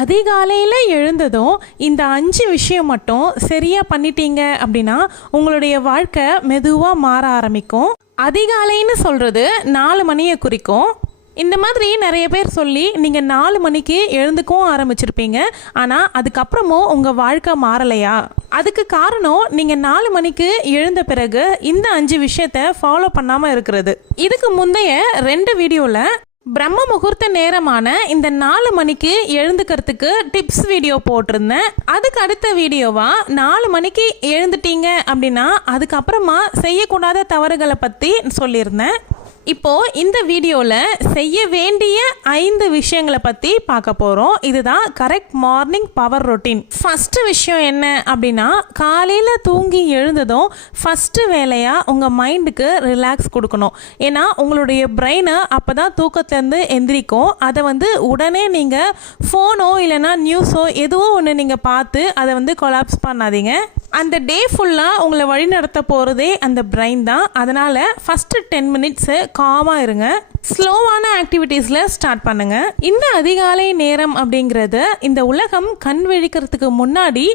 அதிகாலையில் எழுந்ததும் இந்த 5 விஷயம் மட்டும் சரியாக பண்ணிட்டீங்க அப்படின்னா உங்களுடைய வாழ்க்கை மெதுவாக மாற ஆரம்பிக்கும். அதிகாலைன்னு சொல்கிறது 4 மணியை குறிக்கும். இந்த மாதிரி நிறைய பேர் சொல்லி நீங்கள் 4 மணிக்கு எழுந்துக்கவும் ஆரம்பிச்சிருப்பீங்க. ஆனால் அதுக்கப்புறமும் உங்கள் வாழ்க்கை மாறலையா? அதுக்கு காரணம் நீங்கள் 4 மணிக்கு எழுந்த பிறகு இந்த 5 விஷயத்தை ஃபாலோ பண்ணாமல் இருக்கிறது. இதுக்கு முந்தைய 2 வீடியோவில் பிரம்ம முகூர்த்த நேரமான இந்த 4 மணிக்கு எழுந்துக்கிறதுக்கு டிப்ஸ் வீடியோ போட்டிருந்தேன். அதுக்கு அடுத்த வீடியோவா 4 மணிக்கு எழுந்துட்டீங்க அப்படின்னா அதுக்கப்புறமா செய்யக்கூடாத தவறுகளை பற்றி சொல்லியிருந்தேன். இப்போ இந்த வீடியோவில் செய்ய வேண்டிய 5 விஷயங்களை பற்றி பார்க்க போகிறோம். இதுதான் correct morning power routine. First விஷயம் என்ன அப்படின்னா, காலையில் தூங்கி எழுந்ததும் ஃபஸ்ட்டு வேலையாக உங்கள் மைண்டுக்கு ரிலாக்ஸ் கொடுக்கணும். ஏன்னா உங்களுடைய பிரெயினை அப்போ தான் தூக்கத்துலேருந்து எந்திரிக்கும். அதை உடனே நீங்கள் ஃபோனோ இல்லைனா நியூஸோ எதுவோ ஒன்று நீங்கள் பார்த்து அதை கொலாப்ஸ் பண்ணாதீங்க. அந்த டே ஃபுல்லாக உங்களை வழி நடத்த போகிறதே அந்த பிரெயின் தான். அதனால் ஃபஸ்ட்டு 10 மினிட்ஸு காமாக இருங்க. ஸ்லோவான ஆக்டிவிட்டீஸில் ஸ்டார்ட் பண்ணுங்கள். இந்த அதிகாலை நேரம் அப்படிங்கிறது இந்த உலகம் கண் விழிக்கிறதுக்கு முன்னாடி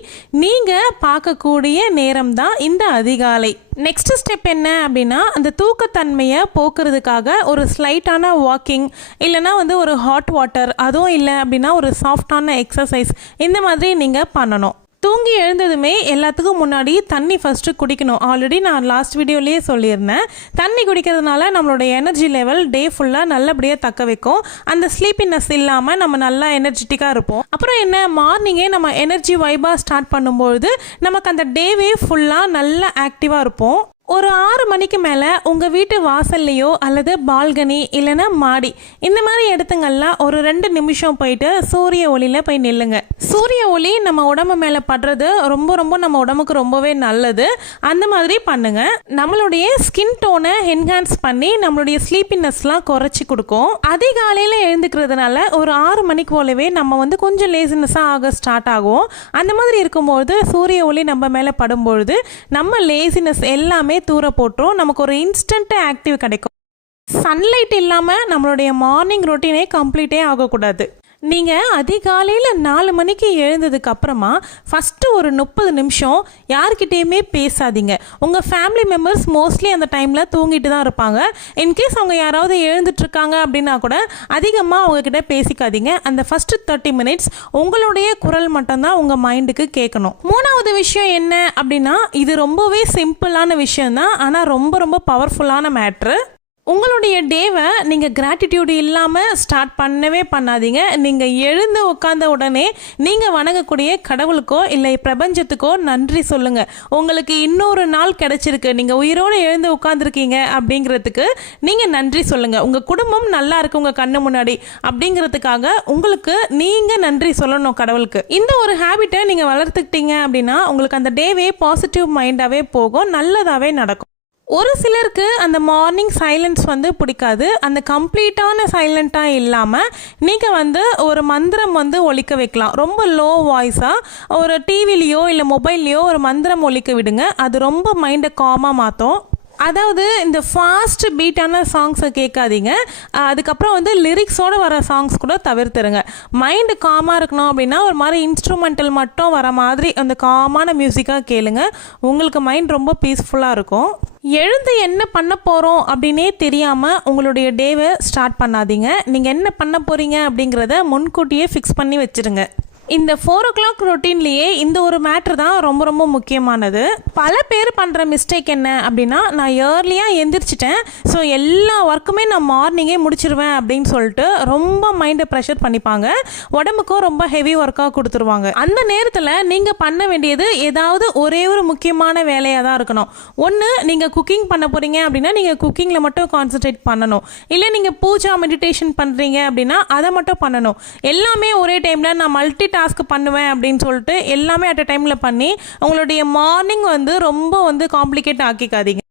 நீங்கள் பார்க்கக்கூடிய நேரம் தான் இந்த அதிகாலை. நெக்ஸ்ட் ஸ்டெப் என்ன அப்படின்னா, அந்த தூக்கத்தன்மையை போக்குறதுக்காக ஒரு ஸ்லைட்டான வாக்கிங் இல்லைனா ஒரு ஹாட் வாட்டர், அதுவும் இல்லை அப்படின்னா ஒரு சாஃப்டான எக்ஸசைஸ், இந்த மாதிரி நீங்கள் பண்ணணும். தூங்கி எழுந்ததுமே எல்லாத்துக்கும் முன்னாடி தண்ணி ஃபஸ்ட்டு குடிக்கணும். ஆல்ரெடி நான் லாஸ்ட் வீடியோலேயே சொல்லியிருந்தேன். தண்ணி குடிக்கிறதுனால நம்மளோட எனர்ஜி லெவல் டே ஃபுல்லாக நல்லபடியாக தக்க வைக்கும். அந்த ஸ்லீப்பினஸ் இல்லாமல் நம்ம நல்லா எனர்ஜெட்டிக்காக இருப்போம். அப்புறம் என்ன, மார்னிங்கே நம்ம எனர்ஜி வைபாக ஸ்டார்ட் பண்ணும்பொழுது நமக்கு அந்த டேவே ஃபுல்லாக நல்லா ஆக்டிவாக இருப்போம். ஒரு 6 மணிக்கு மேலே உங்கள் வீட்டு வாசல்லையோ அல்லது பால்கனி இல்லைன்னா மாடி, இந்த மாதிரி இடத்துங்கள்லாம் ஒரு 2 நிமிஷம் போயிட்டு சூரிய ஒளியில் போய் நில்லுங்க. சூரிய ஒளி நம்ம உடம்பு மேலே படுறது ரொம்ப ரொம்ப நம்ம உடம்புக்கு ரொம்பவே நல்லது. அந்த மாதிரி பண்ணுங்க. நம்மளுடைய ஸ்கின் டோனை என்ஹான்ஸ் பண்ணி நம்மளுடைய ஸ்லீப்பினஸ்லாம் குறைச்சி கொடுக்கும். அதிகாலையில் எழுந்துக்கிறதுனால ஒரு 6 மணிக்கு போலவே நம்ம கொஞ்சம் லேசினஸாக ஆக ஸ்டார்ட் ஆகும். அந்த மாதிரி இருக்கும்போது சூரிய ஒளி நம்ம மேலே படும்பொழுது நம்ம லேசினஸ் எல்லாமே தூர போட்டுரும். நமக்கு ஒரு இன்ஸ்டன்ட் ஆக்டிவ் கிடைக்கும். சன்லைட் இல்லாமல் நம்மளுடைய மார்னிங் ரொட்டீனே கம்ப்ளீட்டே ஆகக்கூடாது. நீங்கள் அதிகாலையில் 4 மணிக்கு எழுந்ததுக்கு அப்புறமா ஃபஸ்ட்டு ஒரு 30 நிமிஷம் யார்கிட்டேயுமே பேசாதீங்க. உங்கள் ஃபேமிலி மெம்பர்ஸ் மோஸ்ட்லி அந்த டைமில் தூங்கிட்டு தான் இருப்பாங்க. இன்கேஸ் அவங்க யாராவது எழுந்துட்டுருக்காங்க அப்படின்னா கூட அதிகமாக அவங்கக்கிட்ட பேசிக்காதீங்க. அந்த ஃபஸ்ட்டு 30 மினிட்ஸ் உங்களுடைய குரல் மட்டும்தான் உங்கள் மைண்டுக்கு கேட்கணும். 3வது விஷயம் என்ன அப்படின்னா, இது ரொம்பவே சிம்பிளான விஷயம்தான், ஆனால் ரொம்ப ரொம்ப பவர்ஃபுல்லான மேட்ரு. உங்களுடைய டேவை நீங்கள் கிராட்டிடியூடு இல்லாமல் ஸ்டார்ட் பண்ணவே பண்ணாதீங்க. நீங்கள் எழுந்து உட்கார்ந்த உடனே நீங்கள் வணங்கக்கூடிய கடவுளுக்கோ இல்லை பிரபஞ்சத்துக்கோ நன்றி சொல்லுங்கள். உங்களுக்கு இன்னொரு நாள் கிடைச்சிருக்கு, நீங்கள் உயிரோடு எழுந்து உட்காந்துருக்கீங்க அப்படிங்கிறதுக்கு நீங்கள் நன்றி சொல்லுங்கள். உங்கள் குடும்பம் நல்லா இருக்கு உங்கள் கண்ணு முன்னாடி அப்படிங்கிறதுக்காக உங்களுக்கு நீங்கள் நன்றி சொல்லணும் கடவுளுக்கு. இந்த ஒரு ஹேபிட்டை நீங்கள் வளர்த்துக்கிட்டீங்க அப்படின்னா உங்களுக்கு அந்த டேவே பாசிட்டிவ் மைண்டாகவே போகும், நல்லதாகவே நடக்கும். ஒரு சிலருக்கு அந்த மார்னிங் சைலன்ஸ் பிடிக்காது. அந்த கம்ப்ளீட்டான சைலண்ட்டாக இல்லாமல் நீங்கள் ஒரு மந்திரம் ஒலிக்க வைக்கலாம். ரொம்ப லோ வாய்ஸாக ஒரு டிவிலையோ இல்லை மொபைல்லையோ ஒரு மந்திரம் ஒலிக்க விடுங்க. அது ரொம்ப மைண்டை காமாக மாற்றும். அதாவது இந்த ஃபாஸ்ட் பீட்டான சாங்ஸை கேட்காதீங்க. அதுக்கப்புறம் லிரிக்ஸோடு வர சாங்ஸ் கூட தவிர்த்துருங்க. மைண்டு காமாக இருக்கணும் அப்படின்னா ஒரு மாதிரி இன்ஸ்ட்ருமெண்டல் மட்டும் வர மாதிரி அந்த காமான மியூசிக்காக கேளுங்க. உங்களுக்கு மைண்ட் ரொம்ப பீஸ்ஃபுல்லாக இருக்கும். எழுந்து என்ன பண்ண போகிறோம் அப்படின்னே தெரியாமல் உங்களுடைய டேவை ஸ்டார்ட் பண்ணாதீங்க. நீங்கள் என்ன பண்ண போகிறீங்க அப்படிங்கிறத முன்கூட்டியே ஃபிக்ஸ் பண்ணி வச்சுருங்க. இந்த 4 o'clock ரொட்டீன்லேயே இந்த ஒரு மேட்ரு தான் ரொம்ப ரொம்ப முக்கியமானது. பல பேர் பண்ணுற மிஸ்டேக் என்ன அப்படின்னா, நான் ஏர்லியாக எந்திரிச்சிட்டேன், ஸோ எல்லா ஒர்க்குமே நான் மார்னிங்கே முடிச்சிருவேன் அப்படின்னு சொல்லிட்டு ரொம்ப மைண்டை ப்ரெஷர் பண்ணிப்பாங்க. உடம்புக்கும் ரொம்ப ஹெவி ஒர்க்காக கொடுத்துருவாங்க. அந்த நேரத்தில் நீங்கள் பண்ண வேண்டியது ஏதாவது ஒரே ஒரு முக்கியமான வேலையாக தான் இருக்கணும். ஒன்று, நீங்கள் குக்கிங் பண்ண போகிறீங்க அப்படின்னா நீங்கள் குக்கிங்கில் மட்டும் கான்சன்ட்ரேட் பண்ணணும். இல்லை நீங்கள் பூஜா மெடிடேஷன் பண்ணுறீங்க அப்படின்னா அதை மட்டும் பண்ணணும். எல்லாமே ஒரே டைமில் நான் மல்டி டாஸ்க் பண்ணுவேன் அப்படின்னு சொல்லிட்டு எல்லாமே அட் அ டைமில் பண்ணி உங்களுடைய மார்னிங் ரொம்ப காம்ப்ளிகேட் ஆக்கிக்காதீங்க.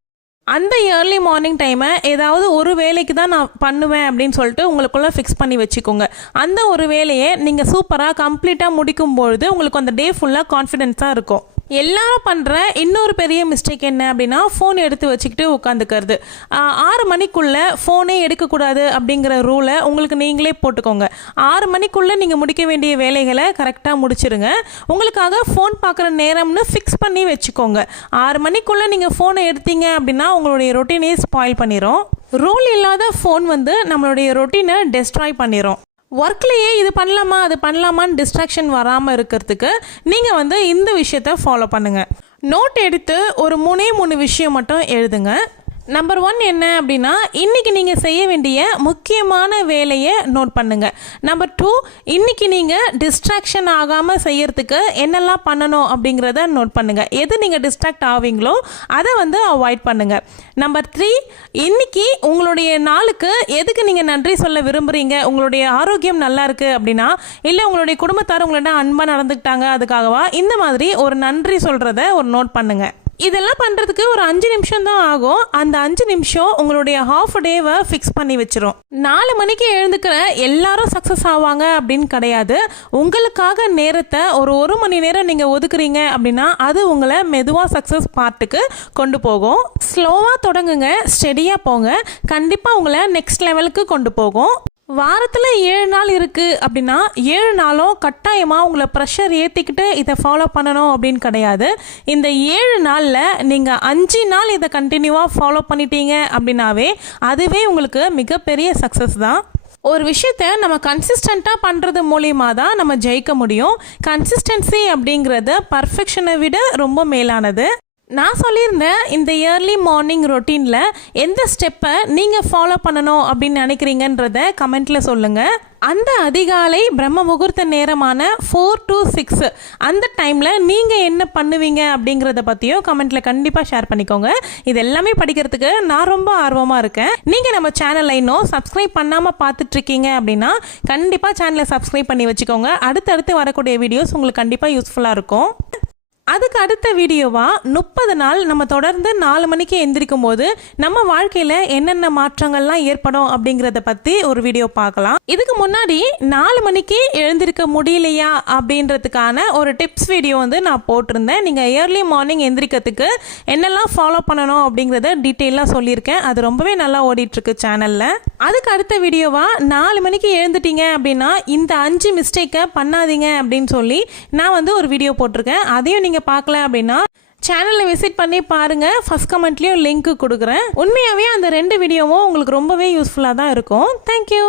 அந்த ஏர்லி மார்னிங் டைமை ஏதாவது ஒரு வேலைக்கு தான் நான் பண்ணுவேன் அப்படின்னு சொல்லிட்டு உங்களுக்குள்ளே ஃபிக்ஸ் பண்ணி வச்சுக்கோங்க. அந்த ஒரு வேலையை நீங்கள் சூப்பராக கம்ப்ளீட்டாக முடிக்கும்பொழுது உங்களுக்கு அந்த டே ஃபுல்லாக கான்ஃபிடென்ஸாக இருக்கும். எல்லாரும் பண்ணுற இன்னொரு பெரிய மிஸ்டேக் என்ன அப்படின்னா ஃபோன் எடுத்து வச்சுக்கிட்டு உட்காந்துக்கிறது. 6 மணிக்குள்ளே ஃபோனே எடுக்கக்கூடாது அப்படிங்கிற ரூலை உங்களுக்கு நீங்களே போட்டுக்கோங்க. 6 மணிக்குள்ளே நீங்கள் முடிக்க வேண்டிய வேலைகளை கரெக்டாக முடிச்சிருங்க. உங்களுக்காக ஃபோன் பார்க்குற நேரம்னு ஃபிக்ஸ் பண்ணி வச்சுக்கோங்க. 6 மணிக்குள்ளே நீங்கள் ஃபோனை எடுத்தீங்க அப்படின்னா உங்களுடைய ரொட்டீனே ஸ்பாயில் பண்ணிடும். ரூல் இல்லாத ஃபோன் நம்மளுடைய ரொட்டீனை டெஸ்ட்ராய் பண்ணிடும். ஒர்க்லேயே இது பண்ணலாமா அது பண்ணலாமான்னு டிஸ்ட்ராக்ஷன் வராமல் இருக்கிறதுக்கு நீங்கள் இந்த விஷயத்த ஃபாலோ பண்ணுங்கள். நோட் எடுத்து ஒரு 3 விஷயம் மட்டும் எழுதுங்க. நம்பர் 1 என்ன அப்படின்னா, இன்றைக்கி நீங்கள் செய்ய வேண்டிய முக்கியமான வேலையை நோட் பண்ணுங்கள். நம்பர் 2, இன்றைக்கி நீங்கள் டிஸ்ட்ராக்ஷன் ஆகாமல் செய்யறதுக்கு என்னெல்லாம் பண்ணணும் அப்படிங்கிறத நோட் பண்ணுங்கள். எது நீங்கள் டிஸ்ட்ராக்ட் ஆவீங்களோ அதை அவாய்ட் பண்ணுங்கள். நம்பர் 3, இன்றைக்கி உங்களுடைய நாளுக்கு எதுக்கு நீங்கள் நன்றி சொல்ல விரும்புகிறீங்க, உங்களுடைய ஆரோக்கியம் நல்லா இருக்குது அப்படின்னா, இல்லை உங்களுடைய குடும்பத்தார் உங்கள்கிட்ட அன்பாக நடந்துக்கிட்டாங்க அதுக்காகவா, இந்த மாதிரி ஒரு நன்றி சொல்கிறத ஒரு நோட் பண்ணுங்கள். இதெல்லாம் பண்ணுறதுக்கு ஒரு 5 நிமிஷம் தான் ஆகும். அந்த 5 நிமிஷம் உங்களுடைய ஹாஃப் டேவை ஃபிக்ஸ் பண்ணி வச்சிரும். 4 மணிக்கு எழுந்துக்கிற எல்லாரும் சக்ஸஸ் ஆவாங்க அப்படின்னு கிடையாது. உங்களுக்காக நேரத்தை ஒரு மணி நேரம் நீங்கள் ஒதுக்குறீங்க அப்படின்னா அது உங்களை மெதுவாக சக்ஸஸ் பார்ட்டுக்கு கொண்டு போகும். ஸ்லோவாக தொடங்குங்க, ஸ்டெடியாக போங்க, கண்டிப்பாக உங்களை நெக்ஸ்ட் லெவலுக்கு கொண்டு போகும். வாரத்தில் 7 நாள் இருக்குது அப்படின்னா 7 நாளும் கட்டாயமாக உங்களை ப்ரெஷர் ஏற்றிக்கிட்டு இதை ஃபாலோ பண்ணணும் அப்படின்னு கிடையாது. இந்த 7 நாளில் நீங்கள் 5 நாள் இதை கண்டினியூவாக ஃபாலோ பண்ணிட்டீங்க அப்படின்னாவே அதுவே உங்களுக்கு மிகப்பெரிய சக்ஸஸ் தான். ஒரு விஷயத்தை நம்ம கன்சிஸ்டண்ட்டாக பண்ணுறது மூலிமா தான் நம்ம ஜெயிக்க முடியும். கன்சிஸ்டன்சி அப்படிங்கிறது பர்ஃபெக்ஷனை விட ரொம்ப மேலானது. நான் சொல்லியிருந்தேன் இந்த இயர்லி மார்னிங் ரொட்டீனில் எந்த ஸ்டெப்பை நீங்கள் ஃபாலோ பண்ணணும் அப்படின்னு நினைக்கிறீங்கன்றத கமெண்ட்டில் சொல்லுங்கள். அந்த அதிகாலை பிரம்ம முகூர்த்த நேரமான 4 to 6 அந்த டைமில் நீங்கள் என்ன பண்ணுவீங்க அப்படிங்கிறத பற்றியும் கமெண்ட்டில் கண்டிப்பாக ஷேர் பண்ணிக்கோங்க. இது எல்லாமே படிக்கிறதுக்கு நான் ரொம்ப ஆர்வமாக இருக்கேன். நீங்கள் நம்ம சேனலை இன்னும் சப்ஸ்கிரைப் பண்ணாமல் பார்த்துட்ருக்கீங்க அப்படின்னா கண்டிப்பாக சேனலை சப்ஸ்கிரைப் பண்ணி வச்சுக்கோங்க. அடுத்தடுத்து வரக்கூடிய வீடியோஸ் உங்களுக்கு கண்டிப்பாக யூஸ்ஃபுல்லாக இருக்கும். அதுக்கு அடுத்த வீடியோவா 30 நாள் நம்ம தொடர்ந்து 4 மணிக்கு எந்திரிக்கும் போது நம்ம வாழ்க்கையில் என்னென்ன மாற்றங்கள்லாம் ஏற்படும் அப்படிங்கிறத பற்றி ஒரு வீடியோ பார்க்கலாம். இதுக்கு முன்னாடி 4 மணிக்கு எழுந்திருக்க முடியலையா அப்படின்றதுக்கான ஒரு டிப்ஸ் வீடியோ நான் போட்டிருந்தேன். நீங்கள் இயர்லி மார்னிங் எந்திரிக்கிறதுக்கு என்னெல்லாம் ஃபாலோ பண்ணணும் அப்படிங்கிறத டீட்டெயிலாக சொல்லியிருக்கேன். அது ரொம்பவே நல்லா ஓடிட்டுருக்கு சேனலில். அதுக்கு அடுத்த வீடியோவா 4 மணிக்கு எழுந்துட்டீங்க அப்படின்னா இந்த 5 மிஸ்டேக்கை பண்ணாதீங்க அப்படின்னு சொல்லி நான் ஒரு வீடியோ போட்டிருக்கேன். அதையும் நீங்கள் பார்க்கல அப்படின்னா சேனலை விசிட் பண்ணி பாருங்க. ஃபர்ஸ்ட் கமெண்ட்லயும் லிங்க் கொடுக்குறேன். உண்மையாவே அந்த 2 வீடியோவும் உங்களுக்கு ரொம்பவே யூஸ்ஃபுல்லாக தான் இருக்கும். தேங்க்யூ.